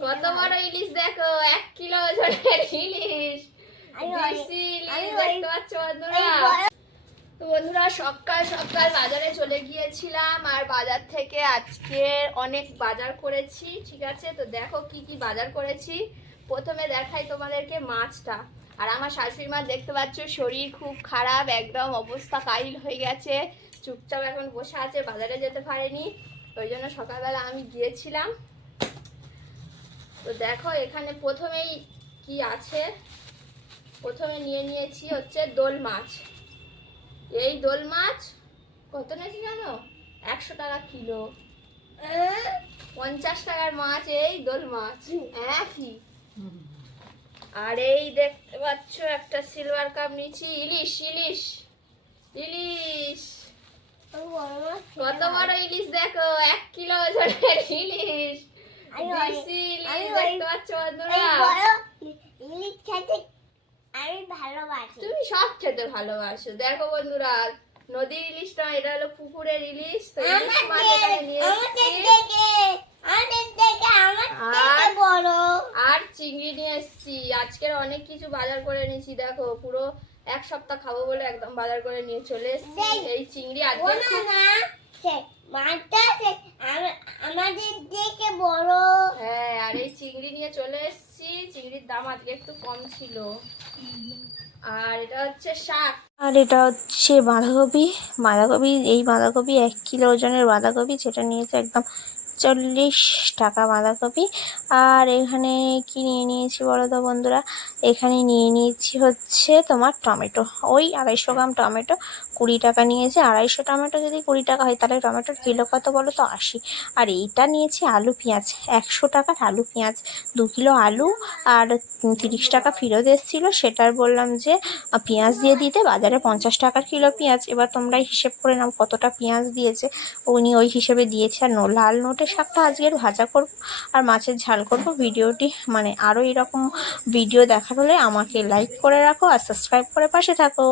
কত বড় ইলিশ দেখো এক কিলো ওজনের ইলিশ। দেখতে পাচ্ছ বন্ধুরা? তো বন্ধুরা সকাল সকাল বাজারে চলে গিয়েছিলাম আর বাজার থেকে আজকে অনেক বাজার করেছি ঠিক আছে? তো দেখো কি কি বাজার করেছি। প্রথমে দেখাই তোমাদেরকে মাছটা। আর আমার শাশুড়ি মা দেখতে পাচ্ছ শরীর খুব খারাপ একদম অবস্থা কাহিল হয়ে গেছে। চুপচাপ এখন বসে আছে বাজারে যেতে পারেনি। ওই জন্য সকালবেলা আমি গিয়েছিলাম। তো দেখো এখানে প্রথমেই কি আছে? প্রথমে নিয়ে নিয়েছি হচ্ছে দোল মাছ। এই দোল মাছ কত নিয়েছি জানো? একশো টাকা কিলো। পঞ্চাশ টাকার মাছ এই দোল মাছ। একই। আর এই দেখতে পাচ্ছ একটা সিলভার কাপ নিয়েছি। ইলিশ ইলিশ ইলিশ। কত বড় ইলিশ দেখো? এক কিলো ওজনের ইলিশ। তুমি সব খেতে ভালোবাসো। দেখো বন্ধুরা নদীর এটা হলো পুকুরের ইলিশ তো ইলিশ মাছ আর- চিংড়ি নিয়ে এসেছি। আজকের অনেক কিছু বাজার করে নিয়েছি দেখো পুরো এক সপ্তাহ খাব বলে একদম বাজার করে নিয়ে চলে এসেছি। এই চিংড়ি আজকে আমাদের থেকে বড় চিংড়ি নিয়ে চলে এসেছি। চিংড়ির দাম আজকে একটু কম ছিল। আর এটা হচ্ছে শাক। আর এটা হচ্ছে বাঁধাকপি। বাঁধাকপি, এই বাঁধাকপি এক কিলো ওজনের বাঁধাকপি, সেটা নিয়েছে একদম চল্লিশ টাকা বাঁধাকপি। আর এখানে কি নিয়ে নিয়েছি বলো তো বন্ধুরা? এখানে নিয়ে নিয়েছি হচ্ছে তোমার টমেটো। ওই আড়াইশো গ্রাম টমেটো কুড়ি টাকা নিয়েছে। আড়াইশো টমেটো যদি কুড়ি টাকা হয়, তাহলে টমেটোর কিলো কত বলো তো আশি। আর এইটা নিয়েছি আলু পেঁয়াজ। একশো টাকার আলু পেঁয়াজ, দু কিলো আলু আর তিরিশ টাকা ফেরত এসেছিল। সেটার বললাম যে পেঁয়াজ দিয়ে দিতে। বাজারে পঞ্চাশ টাকার কিলো পেঁয়াজ। এবার তোমরাই হিসেব করে নাও কতটা পেঁয়াজ দিয়েছে। উনি ওই হিসেবে দিয়েছে। আর লাল নোটের শাকটা আজকের ভাজা করব আর মাছের ঝাল করব। ভিডিওটি মানে আরও এরকম ভিডিও দেখার হলে আমাকে লাইক করে রাখো আর সাবস্ক্রাইব করে পাশে থাকো।